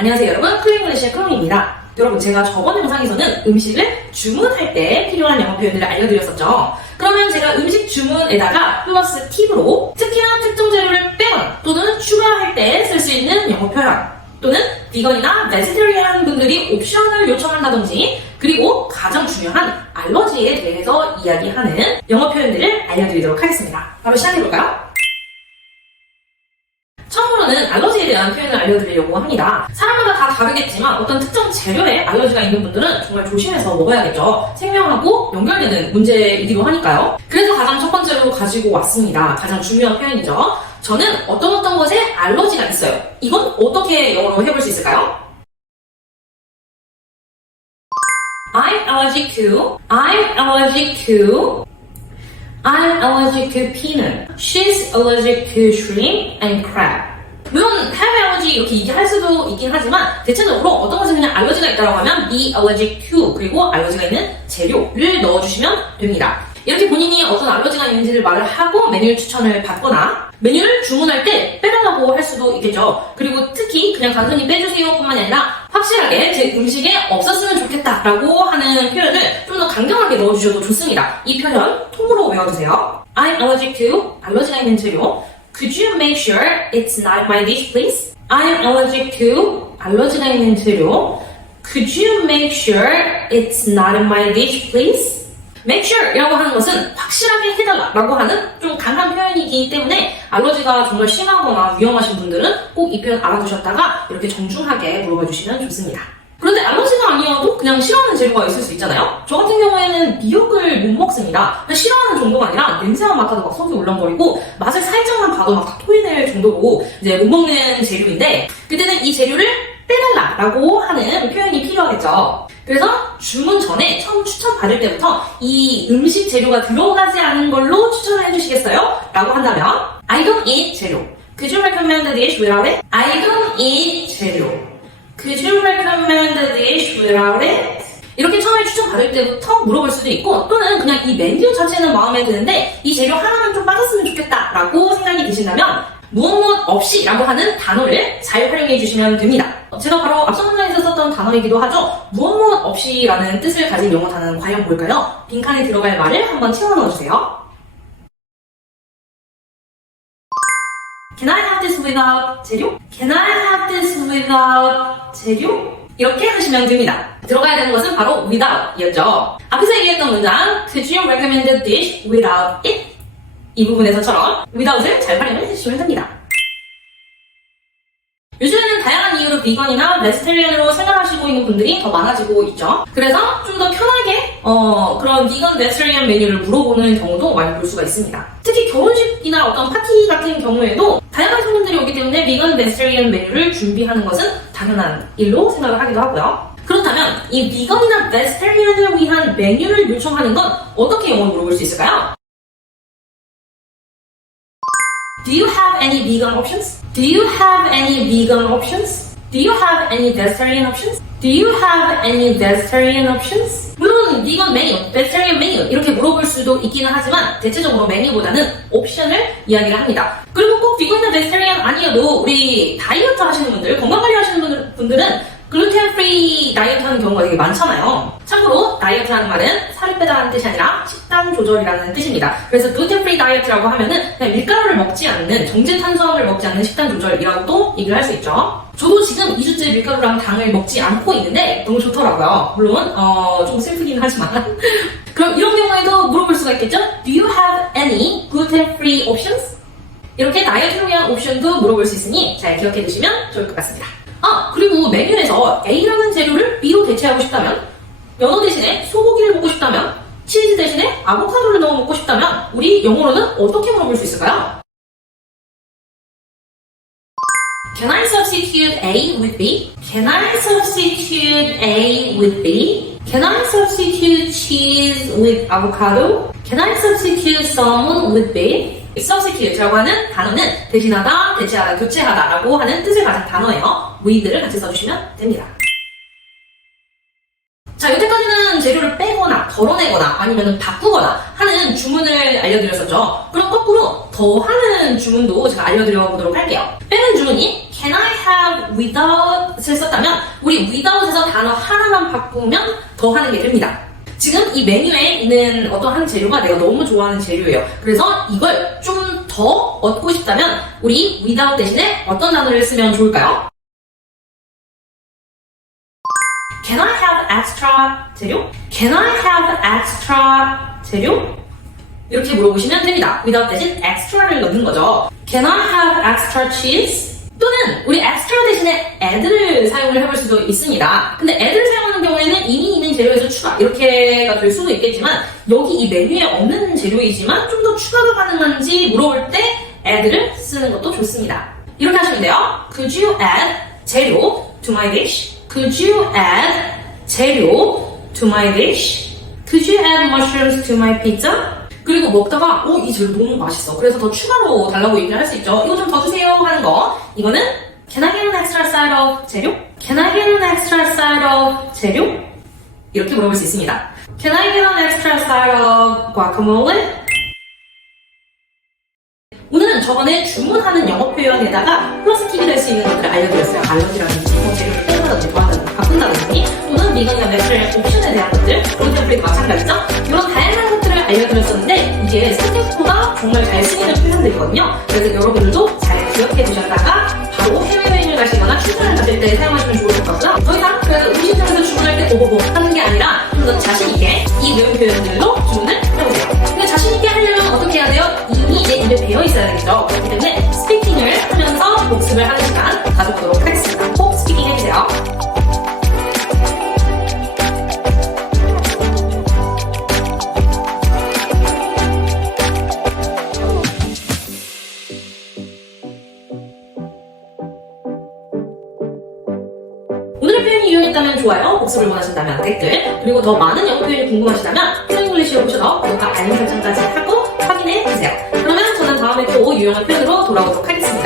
안녕하세요 여러분, 클린글리시의 클론입니다. 여러분, 제가 저번 영상에서는 음식을 주문할 때 필요한 영어 표현들을 알려드렸었죠. 그러면 제가 음식 주문에다가 플러스 팁으로 특히나 특정 재료를 빼거나 또는 추가할 때 쓸 수 있는 영어 표현, 또는 비건이나 베지테리안 분들이 옵션을 요청한다든지, 그리고 가장 중요한 알러지에 대해서 이야기하는 영어 표현들을 알려드리도록 하겠습니다. 바로 시작해볼까요? 처음으로는 알러지에 대한 표현을 알려드리려고 합니다. 사람마다 다 다르겠지만 어떤 특정 재료에 알러지가 있는 분들은 정말 조심해서 먹어야겠죠. 생명하고 연결되는 문제이기도 하니까요. 그래서 가장 첫 번째로 가지고 왔습니다. 가장 중요한 표현이죠. 저는 어떤 것에 알러지가 있어요. 이건 어떻게 영어로 해볼 수 있을까요? I'm allergic to peanut. She's allergic to shrimp and crab. 물론 have allergy 이렇게 얘기할 수도 있긴 하지만 대체적으로 어떤 것에 그냥 알러지가 있다고 하면 be allergic to 그리고 알러지가 있는 재료를 넣어주시면 됩니다. 이렇게 본인이 어떤 알러지가 있는지를 말을 하고 메뉴 추천을 받거나 메뉴를 주문할 때 빼달라고 할 수도 있겠죠. 그리고 특히 그냥 단순히 빼주세요 뿐만이 아니라 확실하게 제 음식에 없었으면 좋겠다라고 하는 표현을 좀 더 강경하게 넣어주셔도 좋습니다. 이 표현 통으로 외워두세요. I'm allergic to 알러지가 있는 재료. Could you make sure it's not my dish, please? I'm allergic to 알러지가 있는 재료. Could you make sure it's not my dish, please? Make sure 이라고 하는 것은 확실하게 해달라 라고 하는 좀 강한 표현이기 때문에 알러지가 정말 심하거나 위험하신 분들은 꼭 이 표현 알아두셨다가 이렇게 정중하게 물어봐 주시면 좋습니다. 그런데 알러지가 아니어도 그냥 싫어하는 재료가 있을 수 있잖아요. 저 같은 경우에는 미역을 못 먹습니다. 싫어하는 정도가 아니라 냄새만 맡아도 막 속이 울렁거리고 맛을 살짝만 봐도 막 토해낼 정도로 이제 못 먹는 재료인데, 그때는 이 재료를 빼달라라고 하는 표현이 필요하겠죠. 그래서 주문 전에 처음 추천받을 때부터 이 음식 재료가 들어가지 않은 걸로 추천을 해주시겠어요? 라고 한다면 I don't eat 재료. Could you recommend a dish without it? I don't eat 재료. Could you recommend a dish without it? 이렇게 처음에 추천받을 때부터 물어볼 수도 있고, 또는 그냥 이 메뉴 자체는 마음에 드는데 이 재료 하나만 좀 빠졌으면 좋겠다 라고 생각이 드신다면 무엇 없이 라고 하는 단어를 잘 활용해 주시면 됩니다. 제가 바로 앞선 문장에서 썼던 단어이기도 하죠. 무엇 없이 라는 뜻을 가진 영어 단어는 과연 뭘까요? 빈칸에 들어갈 말을 한번 채워 넣어주세요. Can I have this without 재료? Can I have this without 재료? 이렇게 하시면 됩니다. 들어가야 되는 것은 바로 without 이었죠. 앞에서 얘기했던 문장 Could you recommend a dish without it? 이 부분에서처럼 without을 잘 활용해 주시면 됩니다. 요즘에는 다양한 이유로 비건이나 베지테리안으로 생활하시고 있는 분들이 더 많아지고 있죠. 그래서 좀 더 편하게 그런 비건 베지테리안 메뉴를 물어보는 경우도 많이 볼 수가 있습니다. 특히 결혼식이나 어떤 파티 같은 경우에도 다양한 손님들이 오기 때문에 비건 베지테리안 메뉴를 준비하는 것은 당연한 일로 생각을 하기도 하고요. 그렇다면 이 비건이나 베지테리안을 위한 메뉴를 요청하는 건 어떻게 영어로 물어볼 수 있을까요? Do you have any vegan options? Do you have any vegan options? Do you have any vegetarian options? Do you have any vegetarian options? 물론 vegan 메뉴, vegetarian 메뉴 이렇게 물어볼 수도 있기는 하지만 대체적으로 메뉴보다는 옵션을 이야기를 합니다. 그리고 꼭 vegan이나 vegetarian 아니어도 우리 다이어트 하시는 분들, 건강관리 하시는 분들은 글루텐 프리 다이어트 하는 경우가 되게 많잖아요. 참고로 다이어트 하는 말은 살을 빼다라는 뜻이 아니라 식단 조절이라는 뜻입니다. 그래서 글루텐 프리 다이어트라고 하면은 그냥 밀가루를 먹지 않는, 정제 탄수화물을 먹지 않는 식단 조절이라고도 얘기를 할 수 있죠. 저도 지금 2주째 밀가루랑 당을 먹지 않고 있는데 너무 좋더라고요. 물론 좀 슬프긴 하지만 그럼 이런 경우에도 물어볼 수가 있겠죠? Do you have any gluten-free options? 이렇게 다이어트를 위한 옵션도 물어볼 수 있으니 잘 기억해 두시면 좋을 것 같습니다. 그리고 메뉴에서 A라는 재료를 B로 대체하고 싶다면, 연어 대신에 소고기를 먹고 싶다면, 치즈 대신에 아보카도를 넣어 먹고 싶다면 우리 영어로는 어떻게 물어볼 수 있을까요? Can I substitute A with B? Can I substitute A with B? Can I substitute cheese with avocado? Can I substitute salmon with beef? substitute라고 하는 단어는 대신하다, 대체하다, 교체하다 라고 하는 뜻을 가진 단어예요. with를 같이 써주시면 됩니다. 자, 여태까지는 재료를 빼거나 덜어내거나 아니면 바꾸거나 하는 주문을 알려드렸었죠. 그럼 거꾸로 더하는 주문도 제가 알려드려 보도록 할게요. 빼는 주문이 Can I have without without을 썼다면 우리 without에서 단어 하나만 바꾸면 더 하는 게 됩니다. 지금 이 메뉴에 있는 어떤 한 재료가 내가 너무 좋아하는 재료예요. 그래서 이걸 좀 더 얻고 싶다면 우리 without 대신에 어떤 단어를 쓰면 좋을까요? Can I have extra 재료? Can I have extra 재료? 이렇게 물어보시면 됩니다. without 대신 extra를 넣는 거죠. Can I have extra cheese? 또는 우리 extra 대신에 add를 사용을 해볼 수도 있습니다. 근데 add를 사용하는 경우에는 이미 있는 재료에서 추가 이렇게가 될 수도 있겠지만 여기 이 메뉴에 없는 재료이지만 좀 더 추가가 가능한지 물어볼 때 add를 쓰는 것도 좋습니다. 이렇게 하시면 돼요. Could you add 재료 to my dish? Could you add 재료 to my dish? Could you add mushrooms to my pizza? 그리고 먹다가 이 재료 너무 맛있어. 그래서 더 추가로 달라고 얘기를 할 수 있죠. 이거 좀 더 주세요 하는 거. 이거는 Can I get an extra side of 재료? Can I get an extra side of 재료? 이렇게 물어볼 수 있습니다. Can I get an extra side of guacamole? 오늘은 저번에 주문하는 영어 표현에다가 플러스 킥이 될 수 있는 것들을 알려드렸어요. 알러지라든지, 재료를 떼는다든지, 좋아한다든지, 바꾼다든지, 또는 미건이나 매출의 옵션에 대한 것들, 그런 마찬가지죠. 이런 다양한 것들을 알려드렸었는데 이게 생각보다 정말 잘 쓰이는 표현들이거든요. 그래서 여러분들도 잘 기억해 두셨다가 바로 해외여행을 가시거나 출장을 가실 때 사용하시면 좋을 것 같고요. 더 이상 그래서 음식점에서 주문할 때 오버보 하는 게 아니라 좀 더 자신있게 이 내용 표현들로 주문을 해보세요. 근데 자신있게 하려면 어떻게 해야 돼요? 이미 내 입에 배어 있어야 되겠죠. 그렇기 때문에 스피킹을 하면서 복습을 하는 시간 가져보도록 하겠습니다. 꼭 스피킹 해주세요. 오늘의 표현이 유용했다면 좋아요, 복습을 원하신다면 댓글, 그리고 더 많은 영어 표현이 궁금하시다면 플레잉글리시로 오셔서 구독과 알림 설정까지 하고 확인해주세요. 그러면 저는 다음에 또 유용한 표현으로 돌아오도록 하겠습니다.